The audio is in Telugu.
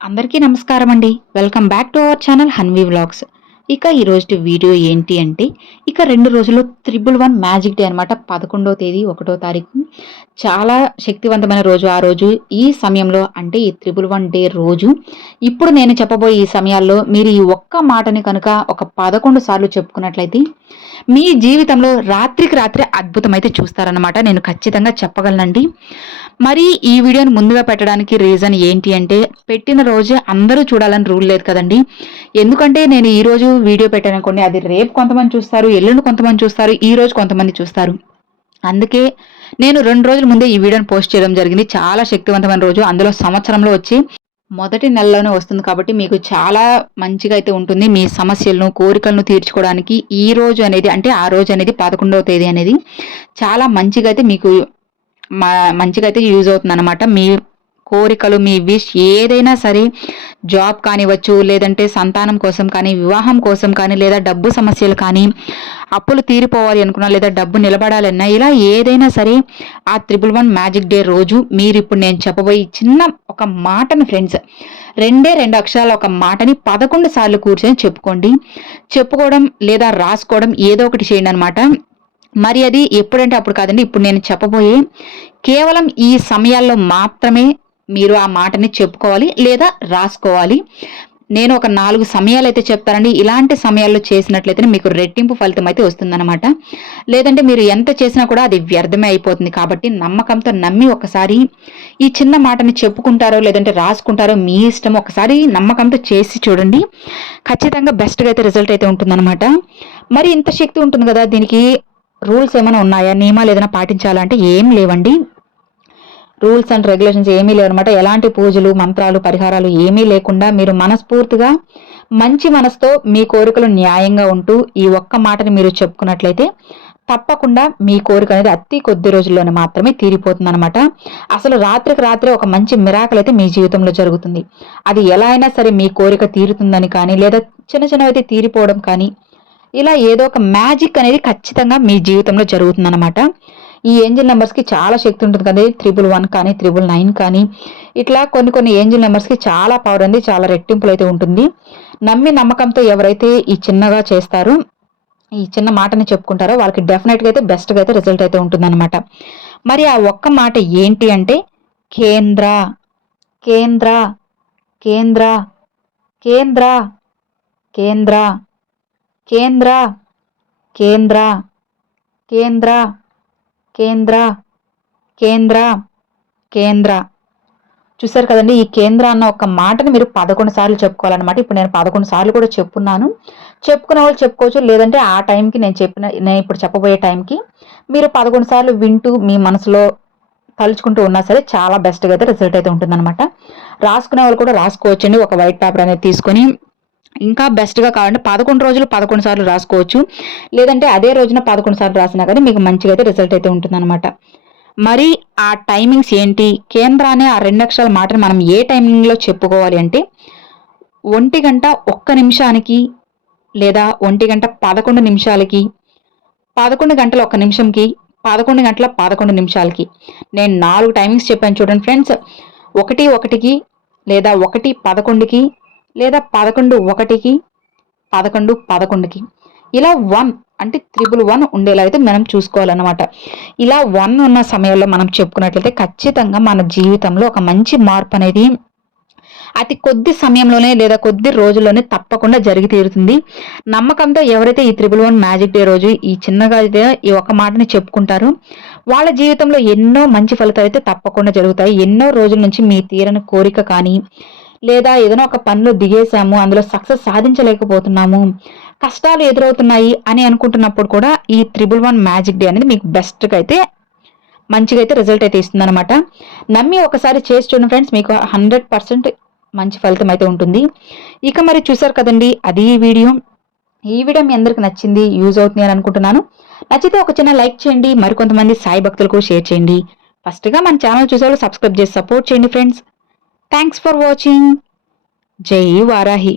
అందరికీ నమస్కారం అండి. Welcome back to our channel Hanvi vlogs. ఇక ఈరోజు వీడియో ఏంటి అంటే, ఇక 2 రోజుల్లో 111 మ్యాజిక్ డే అనమాట. 11వ తేదీ 1వ తారీఖు. చాలా శక్తివంతమైన రోజు ఆ రోజు. ఈ సమయంలో అంటే ఈ 111 డే రోజు ఇప్పుడు నేను చెప్పబోయే ఈ సమయాల్లో మీరు ఈ ఒక్క మాటని కనుక ఒక 11 సార్లు చెప్పుకున్నట్లయితే మీ జీవితంలో రాత్రికి రాత్రే అద్భుతమైతే చూస్తారనమాట. నేను ఖచ్చితంగా చెప్పగలనండి. మరి ఈ వీడియోని ముందుగా పెట్టడానికి రీజన్ ఏంటి అంటే, పెట్టిన రోజే అందరూ చూడాలని రూల్ లేదు కదండి. ఎందుకంటే నేను ఈరోజు వీడియో పెట్టాననుకోండి, అది రేపు కొంతమంది చూస్తారు, ఎల్లుండి కొంతమంది చూస్తారు, ఈ రోజు కొంతమంది చూస్తారు. అందుకే నేను 2 రోజుల ముందే ఈ వీడియోని పోస్ట్ చేయడం జరిగింది. చాలా శక్తివంతమైన రోజు. అందులో సంవత్సరంలో వచ్చి మొదటి నెలలోనే వస్తుంది కాబట్టి మీకు చాలా మంచిగా అయితే ఉంటుంది. మీ సమస్యలను, కోరికలను తీర్చుకోవడానికి ఈ రోజు అనేది అంటే ఆ రోజు అనేది 11వ తేదీ అనేది చాలా మంచిగా అయితే మీకు మంచిగా అయితే యూజ్ అవుతుందనమాట. మీ కోరికలు, మీ విష్ ఏదైనా సరే, జాబ్ కానివ్వచ్చు, లేదంటే సంతానం కోసం కానీ, వివాహం కోసం కానీ, లేదా డబ్బు సమస్యలు కానీ, అప్పులు తీరిపోవాలి అనుకున్నా, లేదా డబ్బు నిలబడాలన్నా, ఇలా ఏదైనా సరే ఆ 111 మ్యాజిక్ డే రోజు మీరిప్పుడు నేను చెప్పబోయే చిన్న ఒక మాటను ఫ్రెండ్స్, 2 అక్షరాల ఒక మాటని 11 సార్లు కూర్చొని చెప్పుకోండి. చెప్పుకోవడం లేదా రాసుకోవడం ఏదో ఒకటి చేయండి అనమాట. మరి అది ఎప్పుడంటే అప్పుడు కాదండి. ఇప్పుడు నేను చెప్పబోయే కేవలం ఈ సమయాల్లో మాత్రమే మీరు ఆ మాటని చెప్పుకోవాలి లేదా రాసుకోవాలి. నేను ఒక 4 సమయాలైతే చెప్తానండి. ఇలాంటి సమయాల్లో చేసినట్లయితే మీకు రెట్టింపు ఫలితం అయితే వస్తుందన్నమాట. లేదంటే మీరు ఎంత చేసినా కూడా అది వ్యర్థమే అయిపోతుంది. కాబట్టి నమ్మకంతో నమ్మి ఒకసారి ఈ చిన్న మాటని చెప్పుకుంటారో లేదంటే రాసుకుంటారో మీ ఇష్టం. ఒకసారి నమ్మకంతో చేసి చూడండి. ఖచ్చితంగా బెస్ట్‌గా అయితే రిజల్ట్ అయితే ఉంటుందన్నమాట. మరి ఇంత శక్తి ఉంటుంది కదా! దీనికి రూల్స్ ఏమైనా ఉన్నాయా? నియమాలు ఏదైనా పాటించాలా అంటే ఏం లేవండి. రూల్స్ అండ్ రెగ్యులేషన్స్ ఏమీ లేవనమాట. ఎలాంటి పూజలు, మంత్రాలు, పరిహారాలు ఏమీ లేకుండా మీరు మనస్ఫూర్తిగా మంచి మనసుతో మీ కోరికలు న్యాయంగా ఉంటూ ఈ ఒక్క మాటని మీరు చెప్పుకున్నట్లయితే తప్పకుండా మీ కోరిక అనేది అతి కొద్ది రోజుల్లోనే మాత్రమే తీరిపోతుందనమాట. అసలు రాత్రికి రాత్రే ఒక మంచి మిరాకిల్ అయితే మీ జీవితంలో జరుగుతుంది. అది ఎలా అయినా సరే మీ కోరిక తీరుతుందని కానీ, లేదా చిన్న చిన్నవైతే తీరిపోవడం కానీ, ఇలా ఏదో ఒక మ్యాజిక్ అనేది ఖచ్చితంగా మీ జీవితంలో జరుగుతుందన్నమాట. ఈ ఏంజిల్ నెంబర్స్‌కి చాలా శక్తి ఉంటుంది కదా! 111 కానీ, 999 కానీ, ఇట్లా కొన్ని ఏంజిల్ నెంబర్స్‌కి చాలా పవర్ ఉంది. చాలా రెట్టింపులైతే ఉంటుంది. నమ్మి నమ్మకంతో ఎవరైతే ఈ చిన్నగా చేస్తారో, ఈ చిన్న మాటని చెప్పుకుంటారో వాళ్ళకి డెఫినెట్‌గా అయితే బెస్ట్‌గా అయితే రిజల్ట్ అయితే ఉంటుందన్నమాట. మరి ఆ ఒక్క మాట ఏంటి అంటే కేంద్ర, కేంద్ర, కేంద్ర, కేంద్ర, కేంద్ర, కేంద్ర, కేంద్ర, కేంద్ర, కేంద్ర, కేంద్ర, కేంద్ర. చూసారు కదండి. ఈ కేంద్ర అన్న ఒక మాటని మీరు 11 సార్లు చెప్పుకోవాలన్నమాట. ఇప్పుడు నేను 11 సార్లు కూడా చెప్పుకున్నాను. చెప్పుకునే వాళ్ళు చెప్పుకోవచ్చు. లేదంటే ఆ టైంకి నేను ఇప్పుడు చెప్పబోయే టైంకి మీరు 11 సార్లు వింటూ మీ మనసులో తలుచుకుంటూ ఉన్నా సరే చాలా బెస్ట్‌గా అయితే రిజల్ట్ అయితే ఉంటుందన్నమాట. రాసుకునే వాళ్ళు కూడా రాసుకోవచ్చండి. ఒక వైట్ పేపర్ అనేది తీసుకొని ఇంకా బెస్ట్‌గా కావాలంటే 11 రోజులు 11 సార్లు రాసుకోవచ్చు. లేదంటే అదే రోజున 11 సార్లు రాసినా కానీ మీకు మంచిగా అయితే రిజల్ట్ అయితే ఉంటుందన్నమాట. మరి ఆ టైమింగ్స్ ఏంటి? కేంద్ర అనే ఆ 2 అక్షరాల మాటను మనం ఏ టైమింగ్‌లో చెప్పుకోవాలి అంటే 1:01 నిమిషానికి లేదా 1:11 నిమిషాలకి, 11:01 నిమిషంకి, 11:11 నిమిషాలకి. నేను 4 టైమింగ్స్ చెప్పాను చూడండి ఫ్రెండ్స్. 1:01కి లేదా 1:11కి లేదా 11:01కి, 11:11కి. ఇలా 1 అంటే 111 ఉండేలా అయితే మనం చూసుకోవాలన్నమాట. ఇలా 1 ఉన్న సమయంలో మనం చెప్పుకున్నట్లయితే ఖచ్చితంగా మన జీవితంలో ఒక మంచి మార్పు అనేది అతి కొద్ది సమయంలోనే లేదా కొద్ది రోజుల్లోనే తప్పకుండా జరిగి తీరుతుంది. నమ్మకంతో ఎవరైతే ఈ 111 మ్యాజిక్ డే రోజు ఈ చిన్నగా అయితే ఈ ఒక్క మాటని చెప్పుకుంటారో వాళ్ళ జీవితంలో ఎన్నో మంచి ఫలితాలు అయితే తప్పకుండా జరుగుతాయి. ఎన్నో రోజుల నుంచి మీ తీరని కోరిక కానీ, లేదా ఏదైనా ఒక పనిలో దిగేసాము, అందులో సక్సెస్ సాధించలేకపోతున్నాము, కష్టాలు ఎదురవుతున్నాయి అని అనుకుంటున్నప్పుడు కూడా ఈ 111 మ్యాజిక్ డే అనేది మీకు బెస్ట్‌గా అయితే మంచిగా అయితే రిజల్ట్ అయితే ఇస్తుందన్నమాట. నమ్మి ఒకసారి చేసి చూడండి ఫ్రెండ్స్. మీకు 100% మంచి ఫలితం అయితే ఉంటుంది. ఇక మరి చూసారు కదండి, అది ఈ వీడియో. ఈ వీడియో మీ అందరికి నచ్చింది, యూజ్ అవుతుంది అని అనుకుంటున్నాను. నచ్చితే ఒక చిన్న లైక్ చేయండి. మరికొంతమంది సాయి భక్తులకు షేర్ చేయండి. ఫస్ట్‌గా మన ఛానల్ చూసేవాళ్ళు సబ్స్క్రైబ్ చేసి సపోర్ట్ చేయండి ఫ్రెండ్స్. Thanks for watching. జై వారాహి.